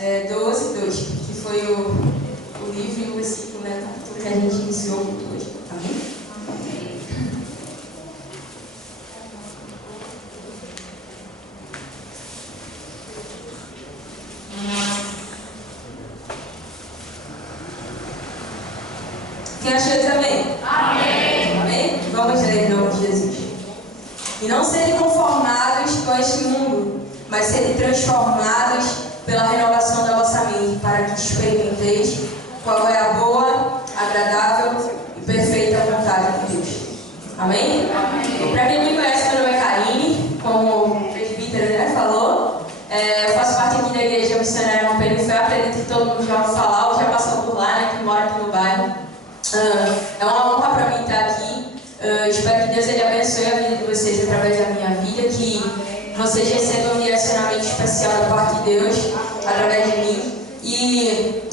12:2, que foi o livro e o versículo, né, que a gente iniciou hoje. Amém? Quem achou isso também? Amém. Amém? Vamos ler em nome de Jesus. E não serem conformados com este mundo, mas serem transformados pela renovação da vossa mente, para que experimenteis qual é a boa, agradável e perfeita vontade de Deus. Amém? Amém. Para quem me conhece, meu nome é Karine, como o presbítero, né, falou. Eu faço parte aqui da Igreja Missionária Monte de Fé. Acredito que todo mundo já ouviu falar ou já passou por lá, né, que mora aqui no bairro. É uma honra para mim estar aqui. Espero que Deus ele abençoe a vida de vocês através da minha vida, que vocês recebam um direcionamento especial da parte de Deus através de mim. E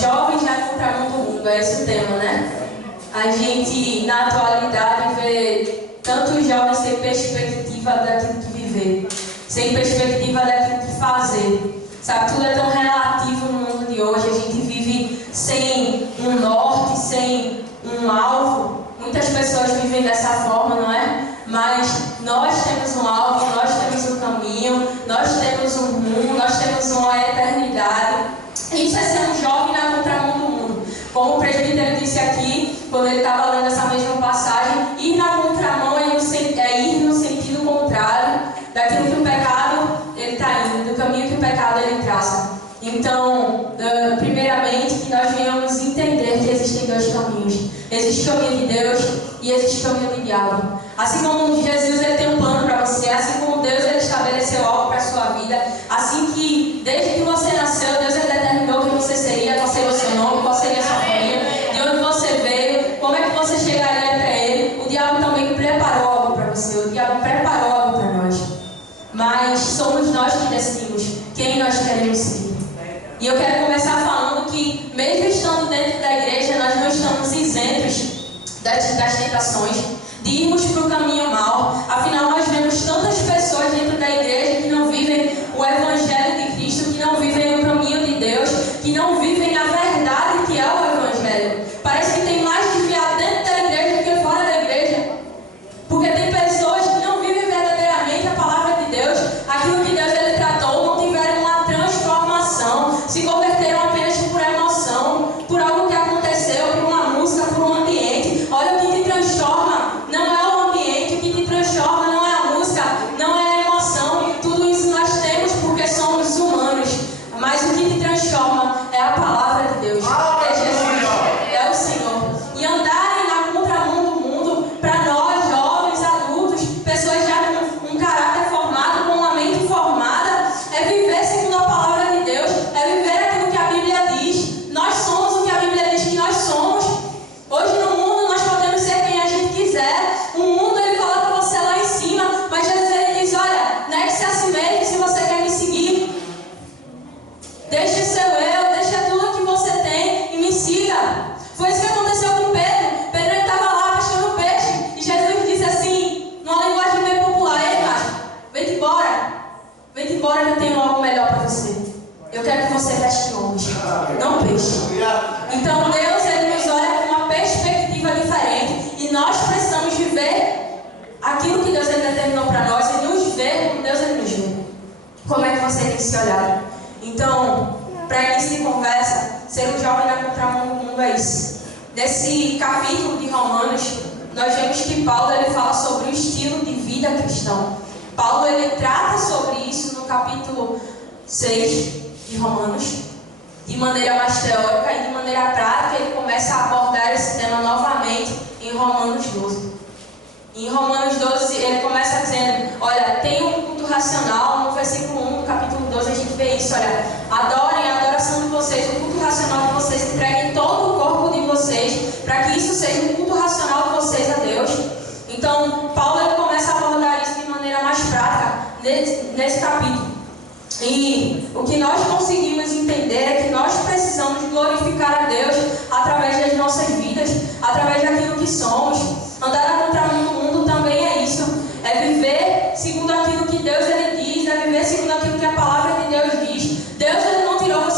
jovens na contramão do mundo, é esse o tema, né? A gente, na atualidade, vê tantos jovens sem perspectiva daquilo que viver, sem perspectiva daquilo que fazer. Sabe, tudo é tão relativo no mundo de hoje. A gente vive sem um norte, sem um alvo. Muitas pessoas vivem dessa forma, não é? Mas nós temos um alvo, nós temos um caminho, nós temos um rumo, nós temos uma eternidade. Isso é ser um jovem na contramão do mundo. Como o presbítero disse aqui, quando ele estava lendo essa mesma passagem, ir na contramão é ir no sentido contrário daquilo que o pecado ele está indo, do caminho que o pecado ele traça. Então, primeiramente, que nós venhamos entender que existem dois caminhos. Existe o caminho de Deus e existe o caminho do diabo. Assim como Jesus ele tem um plano para você, assim como Deus ele estabeleceu algo para a sua vida, assim que desde que você nasceu, Deus ele determinou quem você seria, qual seria o seu nome, qual seria a sua família, de onde você veio, como é que você chegaria até Ele. O diabo também preparou algo para você, o diabo preparou algo para nós. Mas somos nós que decidimos quem nós queremos seguir. E eu quero começar falando que, mesmo estando dentro da igreja, nós não estamos isentos das tentações de irmos para o caminho mau. Afinal, nós vemos tantas pessoas dentro da igreja que não vivem o Evangelho de Cristo, que não vivem o caminho de Deus, que não vivem a verdade que é o Evangelho. Parece que tem mais desviado dentro da igreja do que fora da igreja. Porque tem pessoas que não vivem verdadeiramente a palavra de Deus, aquilo que Deus ele tratou, não tiveram uma transformação, se converteram apenas por emoção, por algo que aconteceu, por uma música, por um ambiente. Olha, o que te transforma não é o ambiente, o que te transforma não é a música, não é a emoção. Tudo isso nós temos porque somos humanos, mas o que te transforma é a palavra de Deus, é Jesus, é o Senhor. E andarem na contramão do mundo, para nós, jovens, adultos, pessoas já com um caráter formado, com uma mente formada, é viver segundo a palavra de Deus, é viver aquilo que a Bíblia diz. Nós somos o que a Bíblia diz que nós somos. Hoje no mundo nós podemos ser quem a gente quiser. O mundo ele coloca você lá em cima, mas Jesus ele diz: olha, negue-se a si mesmo se você quer me seguir. Deixe o seu eu, deixa tudo que você tem e me siga. Foi isso que aconteceu com Pedro. Pedro estava lá pescando peixe e Jesus disse assim, numa linguagem bem popular: ei, macho, vem-te embora. Vem-te embora que eu tenho algo melhor para você. Eu quero que você pesque homens, não peixe. Então Deus ele nos olha com uma perspectiva diferente e nós precisamos viver aquilo que Deus ele determinou para nós e nos ver como Deus ele nos vê. Como é que você tem que se olhar? Então, para início de conversa, ser um jovem na contramão do mundo é isso. Nesse capítulo de Romanos, nós vemos que Paulo ele fala sobre o estilo de vida cristão. Paulo ele trata sobre isso no capítulo 6 de Romanos, de maneira mais teórica, e de maneira prática ele começa a abordar esse tema novamente em Romanos 12. Em Romanos 12 ele começa dizendo: olha, tem um culto racional. No versículo 1 do capítulo 12 a gente vê isso: olha, adorem a adoração de vocês, o culto racional de vocês, entreguem todo o corpo de vocês, para que isso seja um culto racional de vocês a Deus. Então Paulo ele começa a abordar isso de maneira mais prática nesse capítulo. E o que nós conseguimos entender é que nós precisamos glorificar a Deus através das nossas vidas, através daquilo que somos. Andar na contramão do mundo também é isso, é viver segundo aquilo que Deus ele diz, é viver segundo aquilo que a palavra de Deus diz. Deus ele não tirou você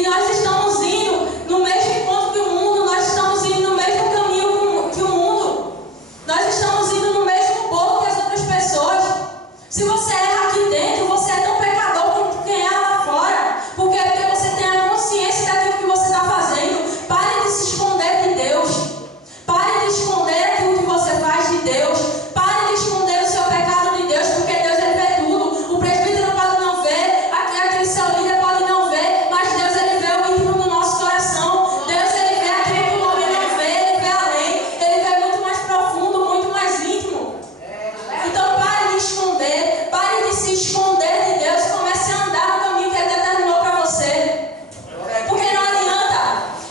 E nós estamos indo no mesmo encontro que o mundo, nós estamos indo no mesmo caminho que o mundo. Nós estamos indo no mesmo bolo que as outras pessoas. Se você erra aqui dentro, você é tão pecador quanto quem erra lá fora. Porque você tem a consciência daquilo que você está fazendo. Pare de se esconder de Deus. Pare de esconder aquilo que você faz de Deus. Pare de esconder o seu pecado de Deus, porque Deus ele vê tudo. O presbítero pode não ver, aquele seu líder pode não ver, mas Deus ele vê o íntimo do nosso coração. Deus ele vê aquilo que o homem não vê, ele vê além. Ele vê muito mais profundo, muito mais íntimo. Então pare de esconder, pare de se esconder de Deus, comece a andar no caminho que Ele determinou para você. Porque não adianta.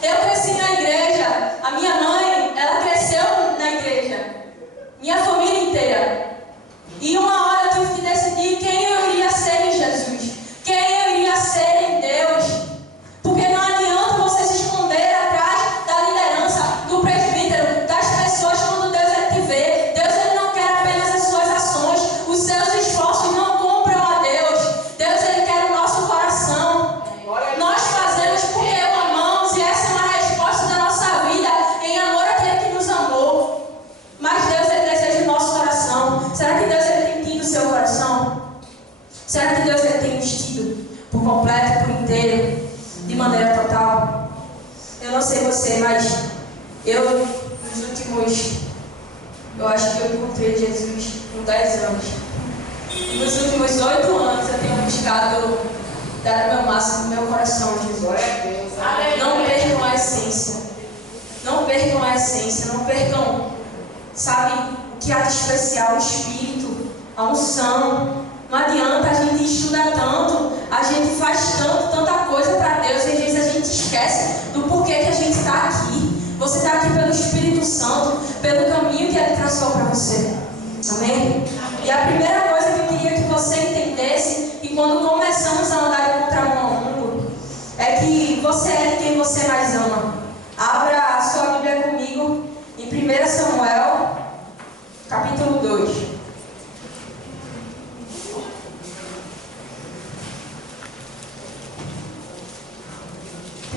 Eu cresci na igreja, a minha mãe, ela cresceu na igreja, minha família inteira. E uma hora eu tive que decidir quem eu iria ser em Jesus, quem eu iria ser em Deus. Porque não adianta você se esconder atrás da liderança, do presbítero, das pessoas quando Deus ele te vê. Deus ele não quer apenas as suas ações, os seus esforços não compram a Deus. Deus ele quer o nosso coração. Nós fazemos porque o amamos e essa é uma resposta da nossa vida em amor àquele que nos amou. Mas Deus ele deseja o nosso coração. Será que Deus ele tem tido o seu coração? Será que Deus ele tem vestido por completo, por inteiro, de maneira total? Eu não sei você, mas eu acho que eu encontrei Jesus com 10 anos. Nos últimos 8 anos eu tenho buscado dar o meu máximo no meu coração, Jesus. Não percam a essência. Não percam a essência. Não percam, sabe, o que há de especial, o Espírito, a unção. Não adianta, a gente estuda tanto, a gente faz tanta coisa para Deus e às vezes a gente esquece do porquê que a gente está aqui. Você está aqui pelo Espírito Santo, pelo caminho que Ele traçou para você. Amém? E a primeira coisa que eu queria que você entendesse, e quando começamos a andar em contramão ao mundo, é que você é quem você mais ama. Abra a sua Bíblia comigo em 1 Samuel, capítulo 2.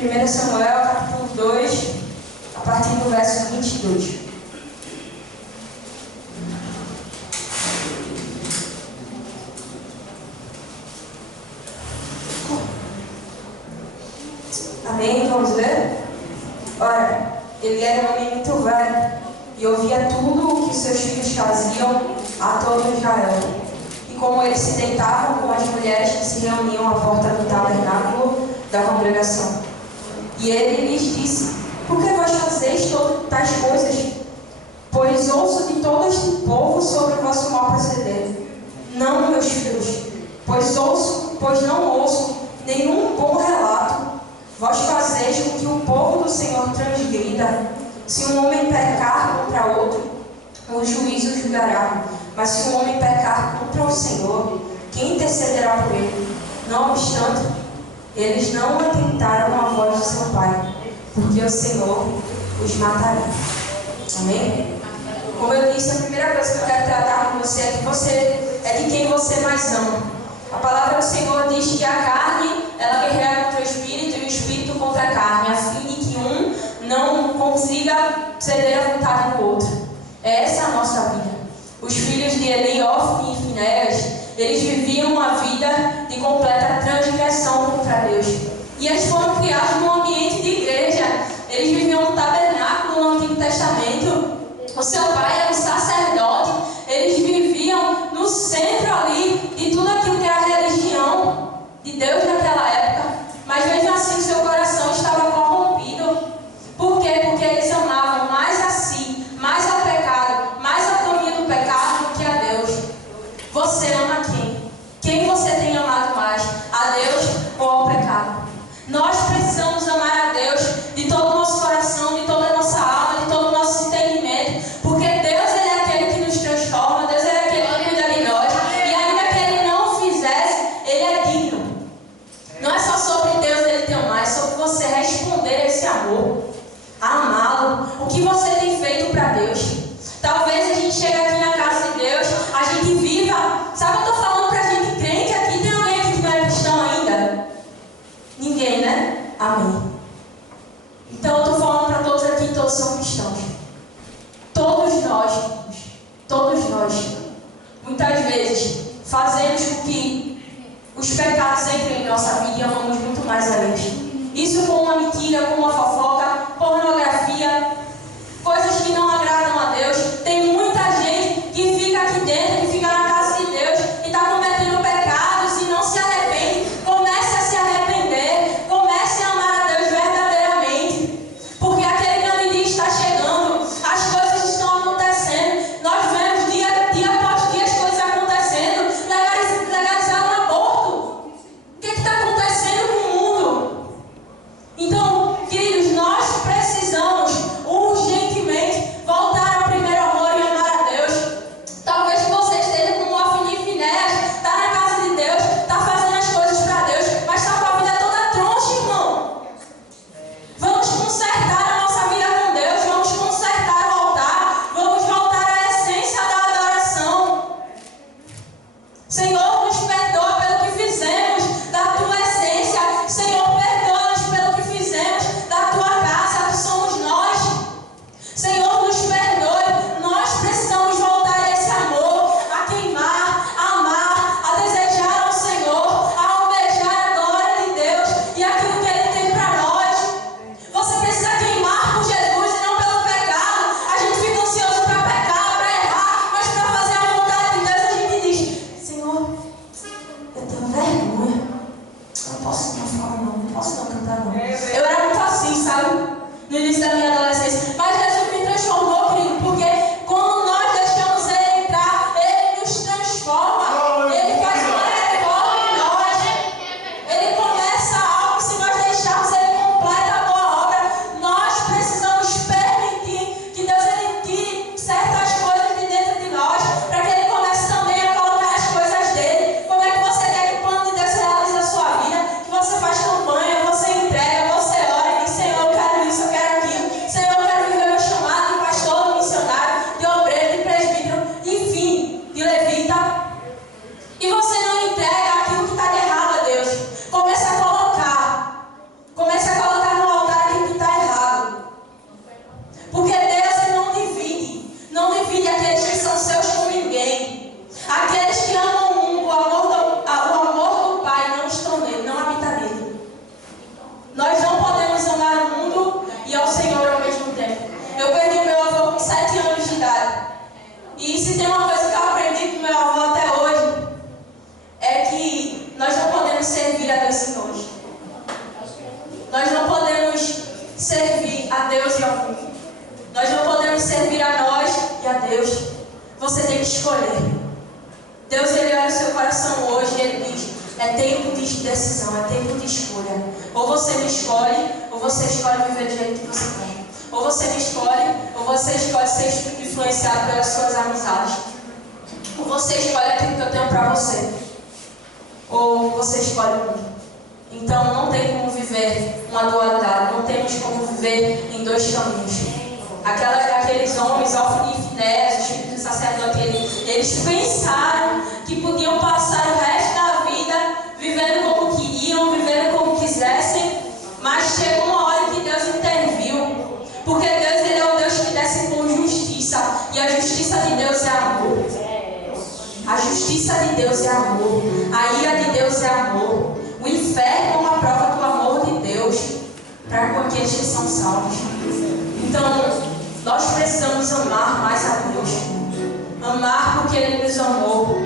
1 Samuel, capítulo 2, a partir do verso 22. Amém? Vamos ler? Ora, ele era um homem muito velho e ouvia tudo o que seus filhos faziam a todo Israel. E como eles se deitavam com as mulheres que se reuniam à porta do tabernáculo da congregação. E ele lhes disse: por que vós fazeis tais coisas? Pois ouço de todo este povo sobre o vosso mau proceder. Não, meus filhos, pois não ouço nenhum bom relato. Vós fazeis com que o povo do Senhor transgrida. Se um homem pecar contra outro, o juízo julgará. Mas se um homem pecar contra o Senhor, quem intercederá por ele? Não obstante, eles não atentaram à voz de seu pai, porque o Senhor os mataria. Amém? Como eu disse, a primeira coisa que eu quero tratar com você é que você é de quem você mais ama. A palavra do Senhor diz que a carne, ela guerreia contra o Espírito e o Espírito contra a carne, a fim de que um não consiga ceder à vontade do outro. Essa é a nossa vida. Os filhos de Eli, Ofni e Finéias, eles viviam uma vida de completa transgressão contra Deus. E eles foram criados num ambiente de igreja. Eles viviam no tabernáculo no Antigo Testamento. O seu pai era um sacerdote. Eles viviam no centro ali de tudo aquilo que era a religião de Deus naquela época. Mas mesmo assim o seu coração estava corrompido. Por quê? Porque eles amavam mais a si, mais ao pecado, mais ao caminho do pecado do que a Deus. Você ama quem? Quem você tem amado mais? A Deus ou ao pecado? Nós precisamos amar a Deus de todo o nosso coração, de toda a nossa alma, de todo o nosso entendimento. Porque Deus ele é aquele que nos transforma, Deus ele é aquele que cuida de nós. E ainda que Ele não fizesse, Ele é digno. Não é só sobre Deus ele te amar, é sobre você responder a esse amor, a amá-lo. O que você tem feito para Deus? Talvez a gente chegue aqui na casa de Deus, a gente viva. Sabe, eu estou falando para gente crente aqui. Tem alguém aqui que não é cristão ainda? Ninguém, né? Amém. Então eu estou falando para todos aqui, todos são cristãos. Todos nós, muitas vezes, fazemos com que os pecados entrem em nossa vida e amamos muito mais a Deus. Isso com uma mentira, com uma fofoca, pornografia, coisas que não agradam a Deus. Tem muita gente que fica aqui dentro, que fica na casa de Deus e está cometendo pecados e não se arrepende. Comece a se arrepender, comece a amar a Deus verdadeiramente, porque aquele grande dia está chegando, as coisas estão acontecendo. Nós vemos dia após dia as coisas acontecendo. Legalizaram o aborto. O que está acontecendo com o mundo? Então, queridos, nós precisamos urgentemente voltar ao primeiro amor e amar a Deus. Talvez você esteja como Ofni e Finéias, está na casa de Deus, está fazendo as coisas para Deus, mas está com a vida toda troncha, irmão. Vamos consertar a nossa vida com Deus, vamos consertar o altar, vamos voltar à essência da adoração. Senhor, nos perdoa pelo que fizemos da tua essência. Senhor, perdoa-nos pelo que fizemos da tua casa, que somos nós. Senhor, nos perdoe. Nós precisamos voltar a esse amor, a queimar, a amar, a desejar ao Senhor, a almejar a glória de Deus e aquilo que Ele tem para nós. Você precisa queimar por Jesus e não pelo pecado. A gente fica ansioso para pecar, para errar, mas para fazer a vontade de Deus a gente diz: Senhor, eu tenho vergonha. Eu não posso não falar não posso não cantar não. Eu era muito assim, sabe? No início da minha adolescência. Mas Jesus me transformou, querido, porque quando nós deixamos Ele entrar, Ele nos transforma. Ele faz uma reforma em nós. Ele começa algo, se nós deixarmos, Ele completa a boa obra. Nós precisamos permitir que Deus Ele tire certas coisas de dentro de nós, para que Ele comece também a colocar as coisas dele. Como é que você quer que o plano de Deus realize a sua vida? Que você faz campanha, você entrega, você ora e diz: Senhor, eu quero isso, eu quero aquilo. Senhor, eu quero viver meu chamado de pastor, de missionário, de obreiro, de presbítero, enfim, de levita. E você não entrega aquilo que está de errado a Deus. Comece a colocar no altar aquilo que está errado. Porque Deus Ele não divide aqueles que são seus com ninguém. Aqueles que amam o mundo, o amor do Pai não estão nele, não habita nele. Nós não podemos amar o mundo e ao Senhor ao mesmo tempo. Eu perdi o meu avô com 7 anos de idade. E se tem uma coisa que eu aprendi com meu avô até hoje, é que nós não podemos servir a Deus sem nós. Nós não podemos servir a Deus e ao mundo. Nós não podemos servir a nós e a Deus. Você tem que escolher. Deus Ele olha o seu coração hoje e Ele diz: é tempo de decisão, é tempo de escolha. Ou você me escolhe, ou você escolhe viver do jeito que você quer. Ou você me escolhe, ou você escolhe ser influenciado pelas suas amizades. Ou você escolhe aquilo que eu tenho para você. Ou você escolhe o mundo. Então não tem como viver uma dualidade, não temos como viver em dois caminhos. Aqueles homens, Ofni e Finéias, os filhos do sacerdote, eles pensaram que podiam passar o resto da vida vivendo como queriam, vivendo como quisessem, mas chegou uma hora que Deus interviu, porque Deus Ele é o Deus que desce com justiça, e a justiça de Deus é amor. A justiça de Deus é amor, a ira de Deus é amor, o inferno é uma prova do amor de Deus para com aqueles que são salvos. Então, nós precisamos amar mais a Deus. Amar porque Ele nos amou.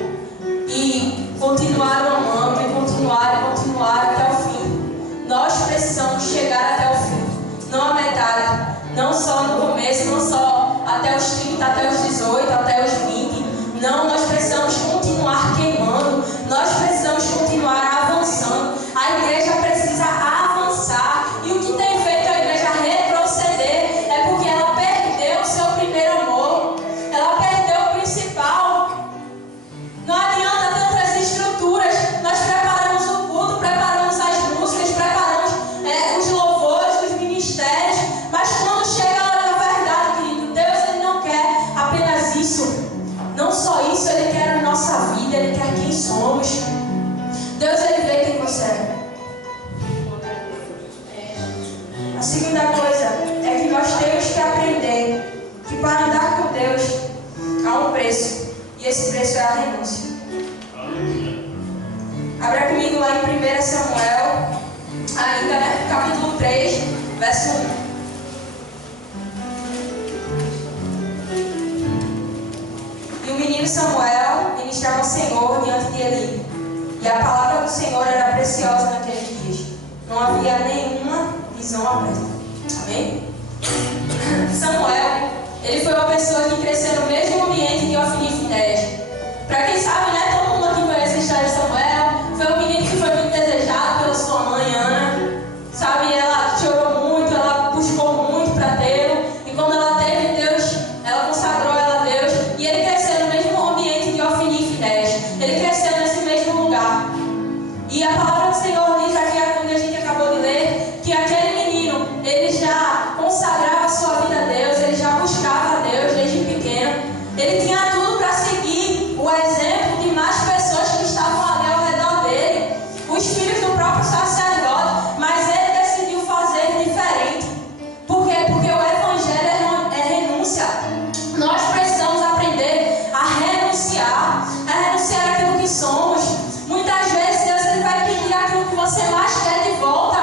E continuar o amando, e continuar até o fim. Nós precisamos chegar até o fim. Não a metade. Não só no começo, não só até os 30, até os 18, até os 20. Não, nós precisamos continuar queimando. Nós precisamos continuar avançando. A igreja precisa avançar. E o que tem feito a igreja retroceder é porque ela perdeu o seu primeiro amor. Ela perdeu o principal. Não adianta tantas estruturas A segunda coisa é que nós temos que aprender que para andar com Deus há um preço, e esse preço é a renúncia. Abra comigo lá em 1 Samuel, ainda, né? Capítulo 3, verso 1. E o menino Samuel ministrava ao Senhor diante de Eli. E a palavra do Senhor era preciosa naqueles dias. Não havia nenhuma visão aberta. Amém? Samuel, ele foi uma pessoa que cresceu no mesmo ambiente de Ofni e Finéias. Para quem sabe, né? Todo mundo aqui conhece a história de Samuel. Foi um menino que foi muito desejado pela sua mãe, Ana. Sabe, ela chorou muito, ela buscou muito para tê-lo. E quando ela teve Deus, ela consagrou ela a Deus. E ele cresceu no mesmo ambiente de Ofni e Finéias. Ele cresceu nesse mesmo lugar. E a palavra do Senhor diz aqui, quando a gente acabou de ler, que aquele menino, ele já consagrava a sua vida a Deus, ele já buscava a Deus desde pequeno. Ele tinha tudo para seguir o exemplo de mais pessoas que estavam ali ao redor dele, os filhos do próprio sacerdote, mas ele decidiu fazer diferente. Por quê? Porque o evangelho é renúncia. Nós precisamos aprender a renunciar àquilo que somos. Muitas vezes Deus ele vai pedir aquilo que você mais quer de volta.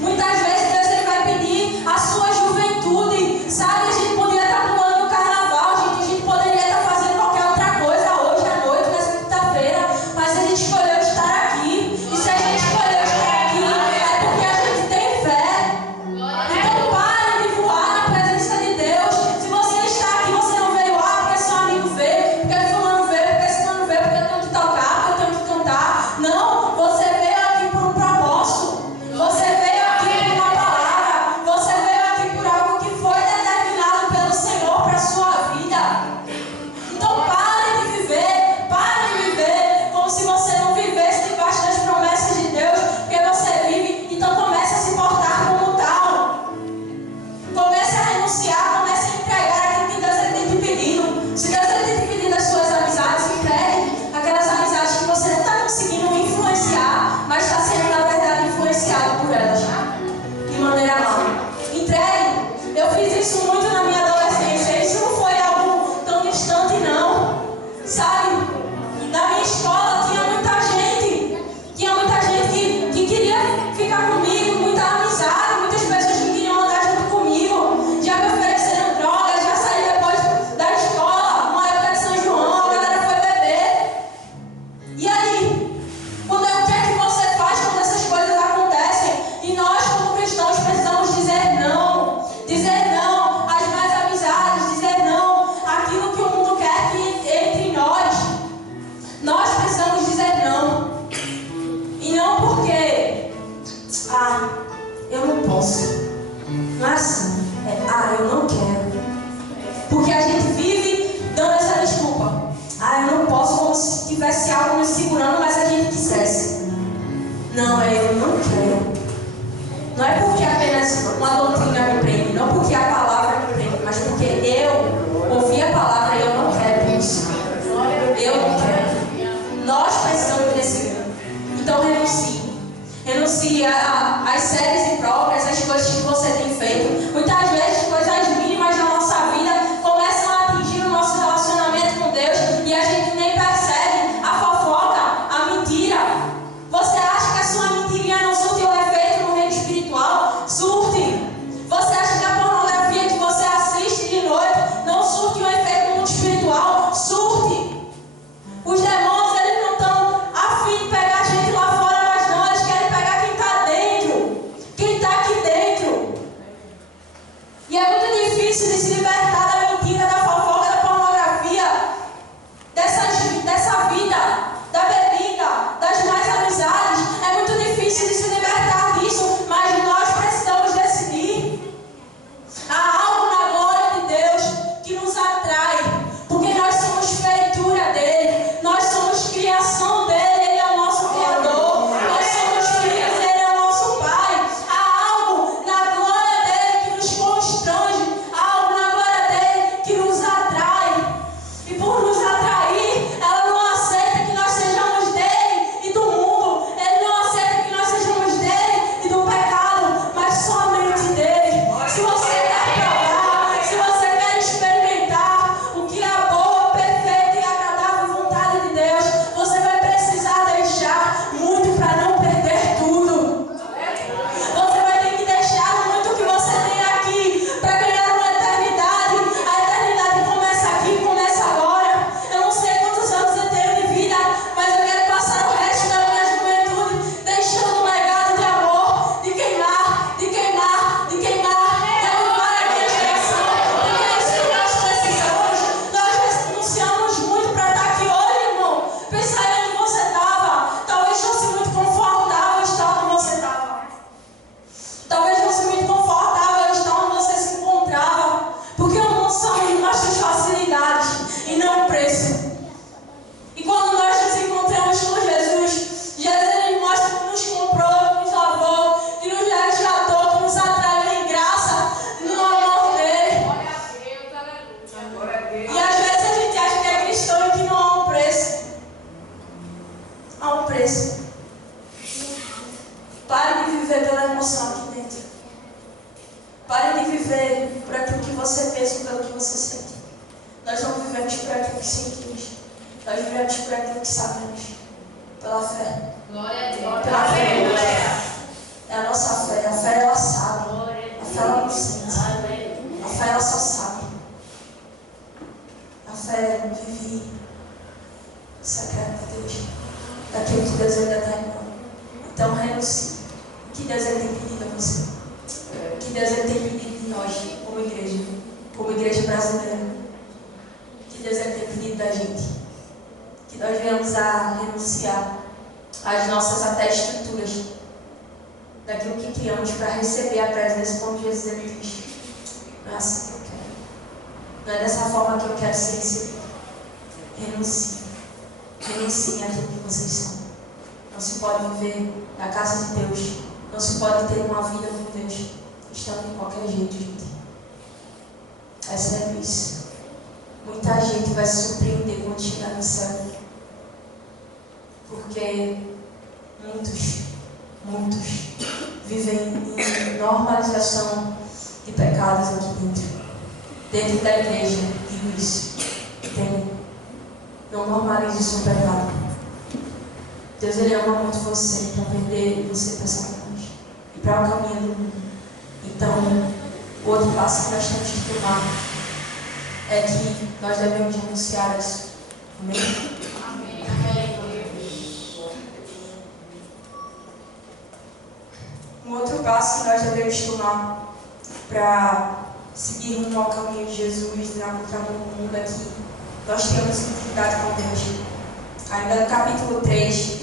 Muitas vezes Deus ele vai pedir a sua juventude. Sabe, a gente poderia estar pulando no carnaval, a gente poderia estar fazendo qualquer outra coisa hoje à noite, nessa quinta-feira, mas a gente escolheu estar aqui. E se a gente escolheu estar aqui, é porque a gente tem fé. Então pare de voar na presença de Deus. Se você está aqui, você não veio lá porque seu amigo veio, porque fulano veio, porque esse fulano veio, porque eu tenho que tocar, porque eu tenho que cantar. Não, você veio aqui por um propósito. Você veio aqui por uma palavra. Você veio aqui por algo que foi determinado pelo Senhor para a sua vida. Então pare de viver como se você não vivesse debaixo das promessas de Deus, porque você vive. Então comece a se portar como tal. Comece a renunciar, comece a entregar aquilo que Deus ele tem te pedido. Se Deus ele tem te pedido as suas amizades, entregue aquelas amizades que você não está conseguindo influenciar, mas está sendo na verdade influenciado por elas de maneira má. Entregue. Eu fiz isso muito na minha adolescência. Isso não foi algo tão distante, não. Sabe? Na minha escola tinha muita gente que queria ficar comigo, muita amizade, muitas pessoas que queriam andar junto comigo. Já me ofereceram drogas, já saí depois da escola, uma época de São João, a galera foi beber. E aí? O que é que você faz quando essas coisas acontecem? E nós, como cristãos, precisamos dizer não. Dizer não às más amizades, dizer não àquilo que o mundo quer que entre em nós. Nós precisamos dizer não. E não porque, eu não posso. Não é assim. Eu não quero. Porque a gente vive dando essa desculpa. Eu não posso, como se tivesse algo nos segurando, mas a gente quisesse. Não, eu não quero. Não é porque apenas uma doutrina me prende, não porque a palavra me prende, mas porque eu ouvi a palavra e eu não quero isso. Eu não quero. Nós precisamos decidir. Então renuncie. Renuncie às séries impróprias, às coisas que você tem feito. Muitas vezes coisas mínimas na nossa vida começam a atingir o nosso relacionamento com Deus e a gente nem percebe a fofoca, a mentira. Você acha que a sua mentirinha não surte um efeito no reino espiritual? Surte. Você acha que a pornografia que você assiste de noite não surte um efeito no mundo espiritual? Surte. Os demônios, eles não estão a fim de pegar a gente lá fora, mas não, eles querem pegar quem está dentro. Quem emoção aqui dentro. Pare de viver por aquilo que você pensa e pelo que você sente. Nós não vivemos por aquilo que sentimos. Nós vivemos por aquilo que sabemos. Pela fé. Glória a Deus. Pela fé. É a nossa fé. A fé ela sabe. A fé ela não sente. A fé ela só sabe. A fé vive o secreto de Deus. Daquilo que Deus ainda está em nós. Então renuncie. O que Deus tem pedido a você? O que Deus tem pedido de nós, como igreja brasileira? O que Deus tem pedido da gente? Que nós venhamos a renunciar às nossas até estruturas, daquilo que criamos para receber a presença, como Jesus ele diz. Não é assim que eu quero. Não é dessa forma que eu quero ser recebido. Renuncie. Renunciem àquilo que vocês são. Não se pode viver na casa de Deus. Não se pode ter uma vida com Deus estando de qualquer jeito, gente. É sério isso. Muita gente vai se surpreender quando chegar no céu. Porque muitos vivem em normalização de pecados aqui dentro. Dentro da igreja, digo isso. Não normalize o seu pecado. Deus ele ama muito você para perder você para Satanás e para o caminho do mundo. Então, o outro passo que nós temos que tomar é que nós devemos renunciar a isso. Amém? Amém. Um outro passo que nós devemos tomar para seguir rumo ao caminho de Jesus, na contramão do mundo, é que nós temos intimidade com Deus. Ainda no capítulo 3,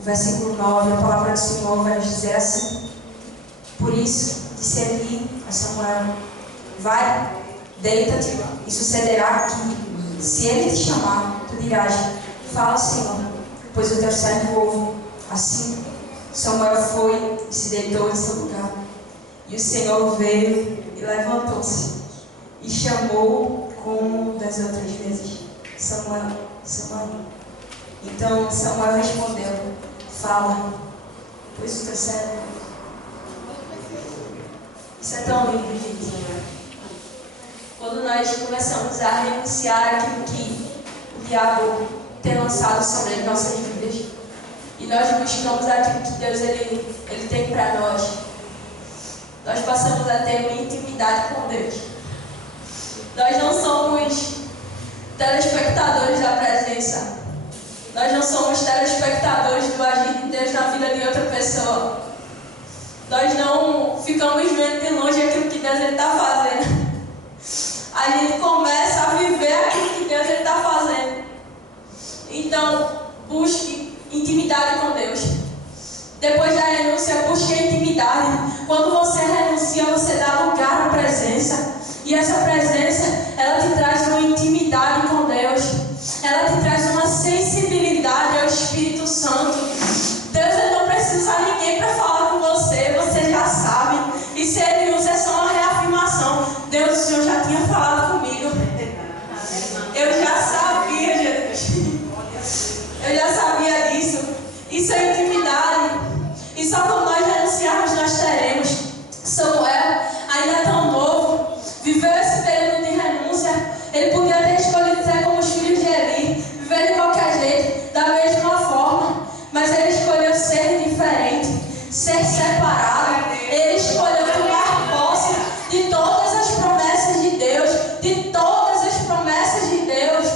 versículo 9, a palavra do Senhor vai nos dizer assim: por isso, disse Eli a Samuel: vai, deita-te, e sucederá que, se ele te chamar, tu dirás: fala, Senhor, pois o teu servo ouve. Assim, Samuel foi e se deitou em seu lugar. E o Senhor veio e levantou-se e chamou como das outras vezes: Samuel, Samuel. Então Samuel respondeu: fala, pois o teu servo. Isso é tão lindo, gente. Quando nós começamos a renunciar aquilo que o diabo tem lançado sobre as nossas vidas, e nós buscamos aquilo que Deus ele tem para nós, nós passamos a ter uma intimidade com Deus. Nós não somos telespectadores da presença. Nós não somos telespectadores do agir de Deus na vida de outra pessoa. Nós não ficamos vendo de longe aquilo que Deus está fazendo. A gente começa a viver aquilo que Deus está fazendo. Então, busque intimidade com Deus. Depois da renúncia, busque a intimidade. Quando você renuncia, você dá lugar à presença. E essa presença, ela te traz uma intimidade com Deus. Ela te traz uma sensibilidade ao Espírito Santo. Deus não precisa usar ninguém para falar com você. Você já sabe. E se Ele usa, é só uma reafirmação. Deus, o Senhor já tinha falado comigo. Eu já sabia, Jesus. Eu já sabia disso. Isso é intimidade. E só quando nós renunciarmos, nós teremos. Samuel, ainda tão novo, viveu esse período de renúncia. Ele podia ter escolhido ser como os filhos de Eli, viver de qualquer jeito, da mesma forma. Mas ele escolheu ser diferente, ser separado. Ele escolheu tomar posse de todas as promessas de Deus, de todas as promessas de Deus.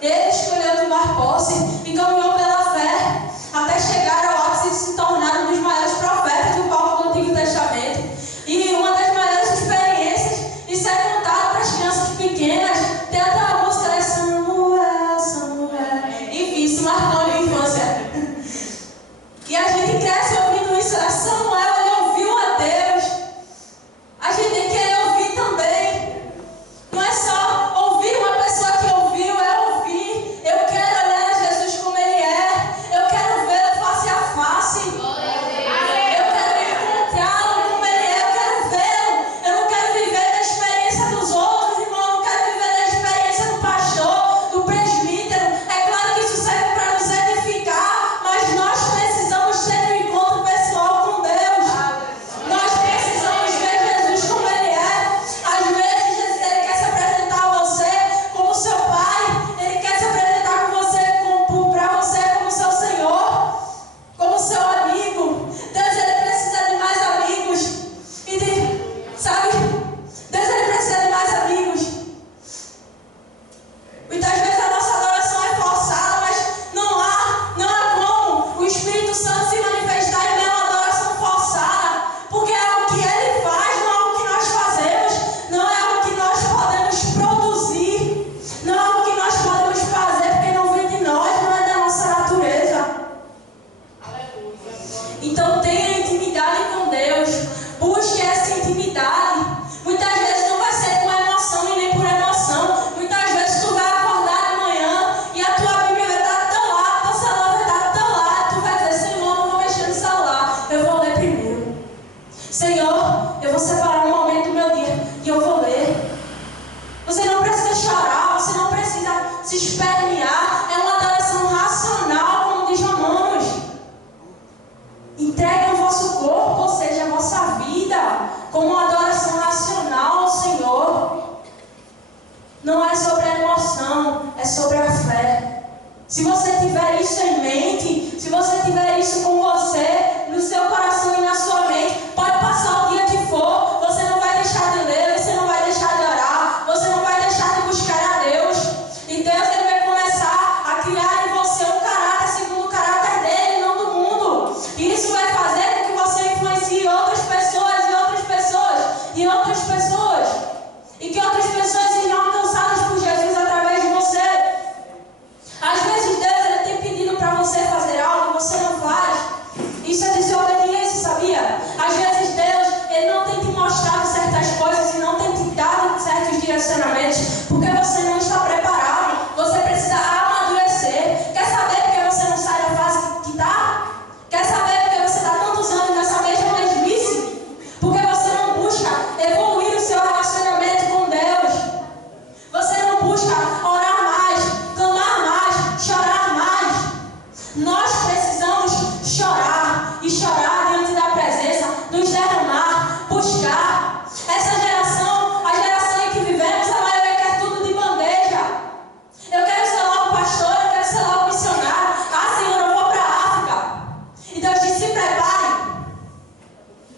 Ele escolheu tomar posse e caminhou pela fé, até chegar ao ápice de se tornar um dos maiores profetas do qual do Antigo Testamento. E uma das maiores experiências, isso é contado para as crianças pequenas. Tem até a música de Samuel, Samuel. Enfim, isso marcou a minha infância. E a gente cresce ouvindo isso, Samuel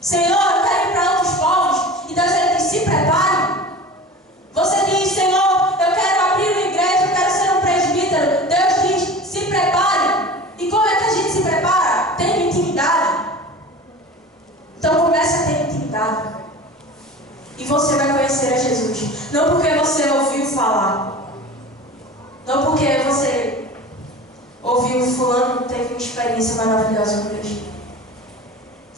Senhor, eu quero ir para outros povos. E Deus ele diz, se prepare. Você diz, Senhor, eu quero abrir uma igreja, eu quero ser um presbítero. Deus diz, se prepare. E como é que a gente se prepara? Tendo intimidade. Então comece a ter intimidade. E você vai conhecer a Jesus. Não porque você ouviu falar. Não porque você ouviu fulano teve uma experiência maravilhosa com Deus.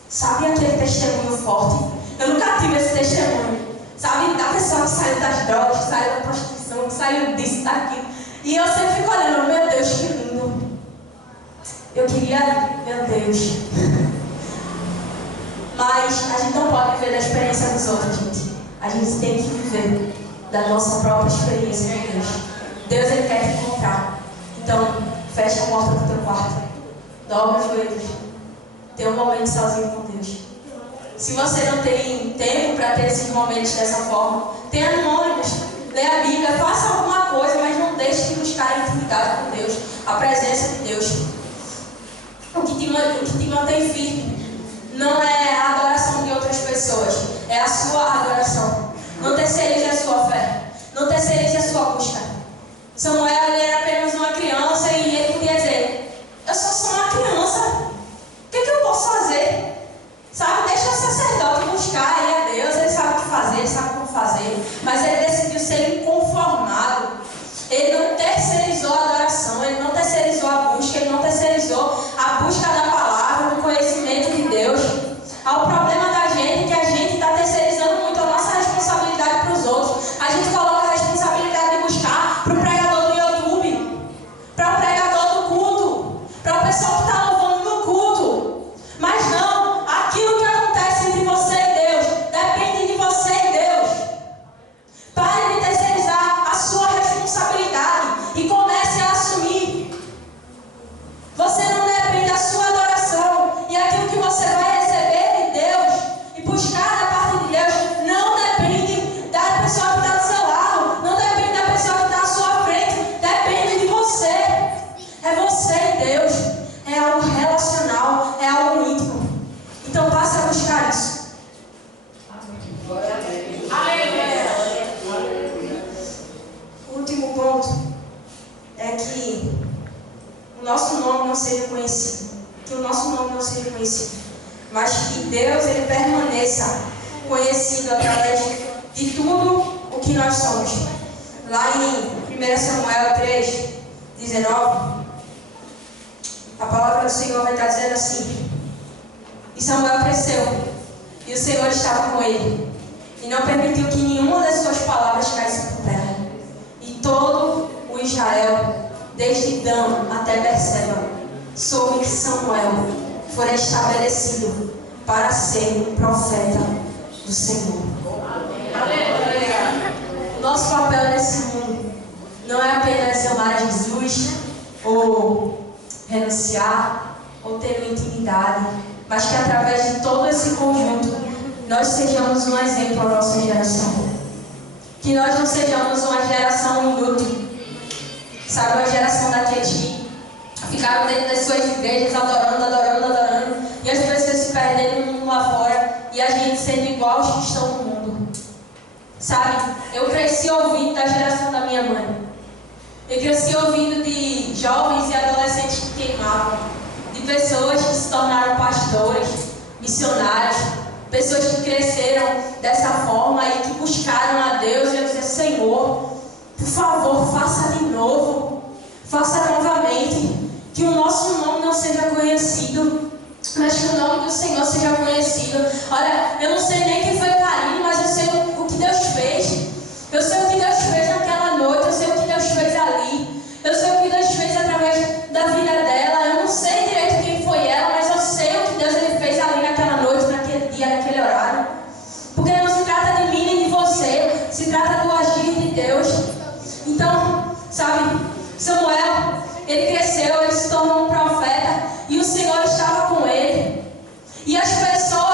Sabe aquele testemunho forte? Eu nunca tive esse testemunho. Sabe, da pessoa que saiu das drogas, que saiu da prostituição, que saiu disso, daquilo. E eu sempre fico olhando, meu Deus, que lindo. Eu queria, meu Deus. Mas a gente não pode viver da experiência dos outros, gente. A gente tem que viver da nossa própria experiência com Deus. Deus, ele quer te encontrar. Então, fecha a porta do teu quarto. Dobra os joelhos. Tenha um momento sozinho com Deus. Se você não tem tempo para ter esses momentos dessa forma, tenha no ônibus, leia a Bíblia, faça alguma coisa, mas não deixe de buscar a intimidade com Deus, a presença de Deus. O que te mantém firme não é a adoração de outras pessoas, é a sua adoração. Não terceirize a sua fé, não terceirize a sua busca. Samuel ele era apenas uma criança e ele podia dizer, eu só sou uma criança, o que eu posso fazer? Sabe, deixa o sacerdote buscar ele a Deus, ele sabe o que fazer, ele sabe como fazer. Mas ele decidiu ser inconformado. Ele não terceirizou a adoração, ele não terceirizou a busca, ele não terceirizou a busca da palavra, do conhecimento de Deus. O problema da gente é que a gente está terceirizando muito a nossa responsabilidade para os outros. A gente coloca a responsabilidade de buscar para o pregador do YouTube, para o pregador do culto, para o pessoal que está louvando no culto. Mas não, aquilo que acontece entre você e Deus depende de você e Deus. Pare de terceirizar a sua responsabilidade e comece a assumir. Você não depende da sua adoração e aquilo que você vai receber de Deus e buscar da parte de Deus não depende da pessoa que está do seu lado, não depende da pessoa que está à sua frente, depende de você. É você e Deus, é algo relacional, é algo íntimo. Então passe a buscar isso. O último ponto é que o nosso nome não seja conhecido. Que o nosso nome não seja conhecido. Mas que Deus ele permaneça conhecido através de tudo o que nós somos. Lá em 1 Samuel 3, 19, a palavra do Senhor vai estar dizendo assim: e Samuel cresceu, e o Senhor estava com ele, e não permitiu que nenhuma das suas palavras caísse por terra. E todo o Israel, desde Dan até Berseba, soube que Samuel fora estabelecido para ser o profeta do Senhor. O nosso papel nesse mundo não é apenas amar a Jesus, ou renunciar, ou ter uma intimidade, mas que através de todo esse conjunto nós sejamos um exemplo à nossa geração. Que nós não sejamos uma geração inútil, sabe, uma geração daqueles que ficaram dentro das suas igrejas adorando, e as pessoas se perdendo no mundo lá fora e a gente sendo igual aos que estão no mundo. Sabe, eu cresci ouvindo da geração da minha mãe. Eu cresci ouvindo de jovens e adolescentes que queimavam, de pessoas que se tornaram pastores, missionários, pessoas que cresceram dessa forma e que buscaram a Deus e eu dizia, Senhor, por favor, faça de novo, faça novamente, que o nosso nome não seja conhecido, mas que o nome do Senhor seja conhecido. Olha, eu não sei nem quem foi Karine, mas eu sei o que Deus fez. Eu sei o que Deus fez naquela noite, eu sei o que Deus fez ali, eu sei o que Deus fez através da vida dela. Eu não sei direito quem foi ela, mas eu sei o que Deus ele fez ali naquela noite, naquele dia, naquele horário. Porque não se trata de mim nem de você, se trata do agir de Deus. Então, sabe, Samuel, ele cresceu, ele se tornou um profeta e o Senhor estava com ele. E as pessoas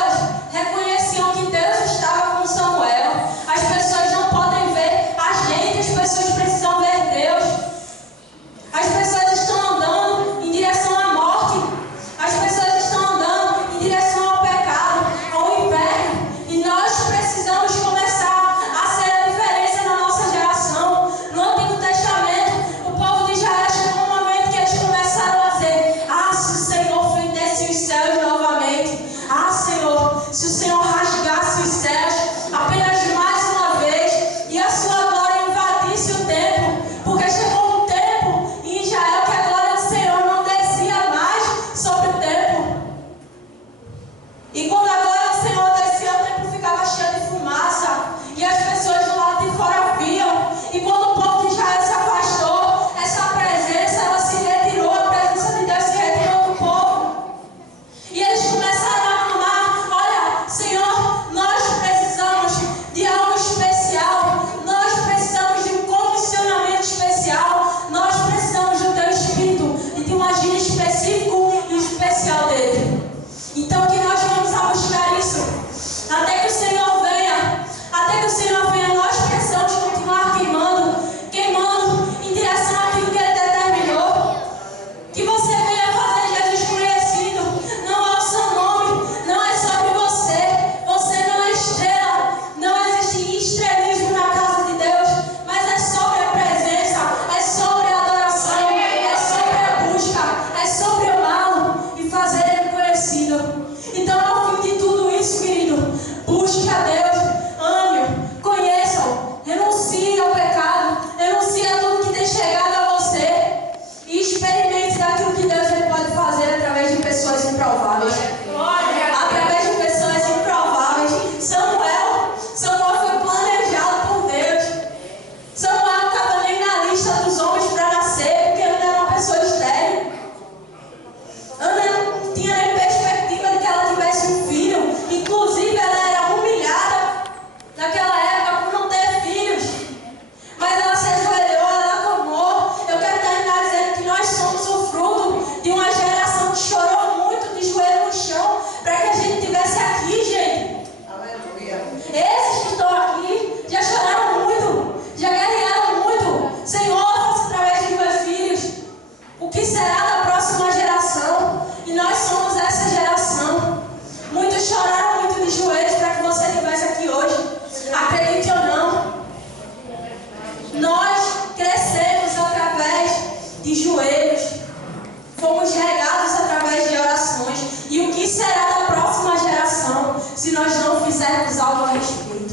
se nós não fizermos algo a respeito.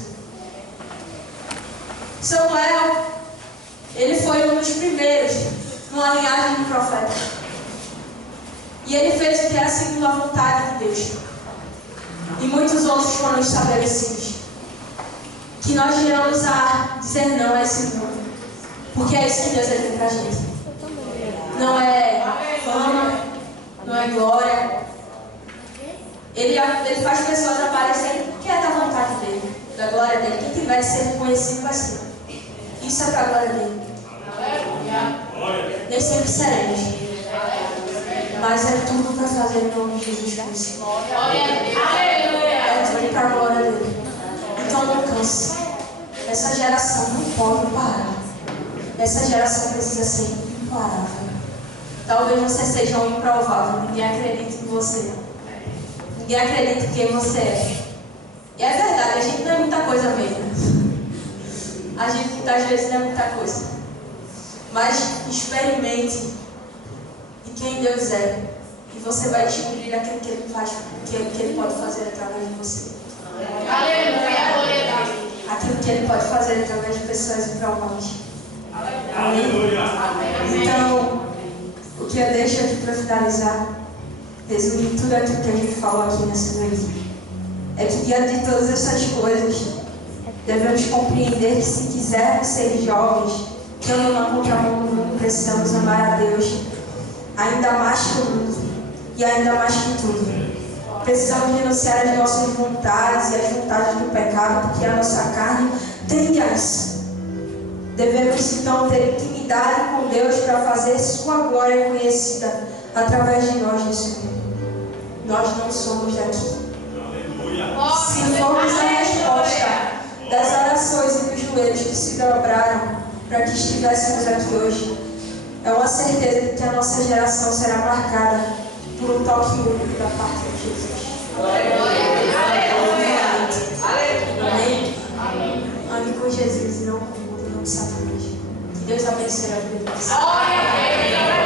Samuel, ele foi um dos primeiros numa linhagem de profeta. E ele fez o que era segundo a vontade de Deus. E muitos outros foram estabelecidos. Que nós venhamos a dizer não a esse mundo. Porque é isso que Deus tem pra gente. Não é fama, não é glória. Ele faz pessoas aparecerem porque é da vontade dele, da glória dele. Quem tiver de ser reconhecido vai ser. Isso é para a glória dele. Nem sempre seremos. Mas é tudo para fazer em nome de Jesus Cristo. É tudo para a glória dele. Então não canse. Essa geração não pode parar. Essa geração precisa ser imparável. Talvez você seja um improvável. Ninguém acredita em você. Ninguém acredita em quem você é. E é verdade, a gente não é muita coisa mesmo. A gente muitas vezes não é muita coisa. Mas experimente de quem Deus é. E você vai descobrir aquilo que Ele faz, que Ele pode fazer através de você. Aquilo que Ele pode fazer através de pessoas improváveis. Amém? Então, o que eu deixo aqui para finalizar, resumindo tudo aquilo que a gente falou aqui nessa noite, é que diante de todas essas coisas, devemos compreender que se quisermos ser jovens, que andam na contramão do mundo, precisamos amar a Deus ainda mais que o mundo e ainda mais que tudo. Precisamos renunciar às nossas vontades e às vontades do pecado, porque a nossa carne tende a isso. Devemos então ter intimidade com Deus para fazer sua glória conhecida através de nós nesse mundo. Nós não somos daqui. Se formos a resposta das orações e dos joelhos que se dobraram para que estivéssemos aqui hoje, é uma certeza de que a nossa geração será marcada por um toque único da parte de Jesus. Amém? Ande com Jesus e não com o mundo, não com Satanás. Que Deus abençoe a vida de vocês.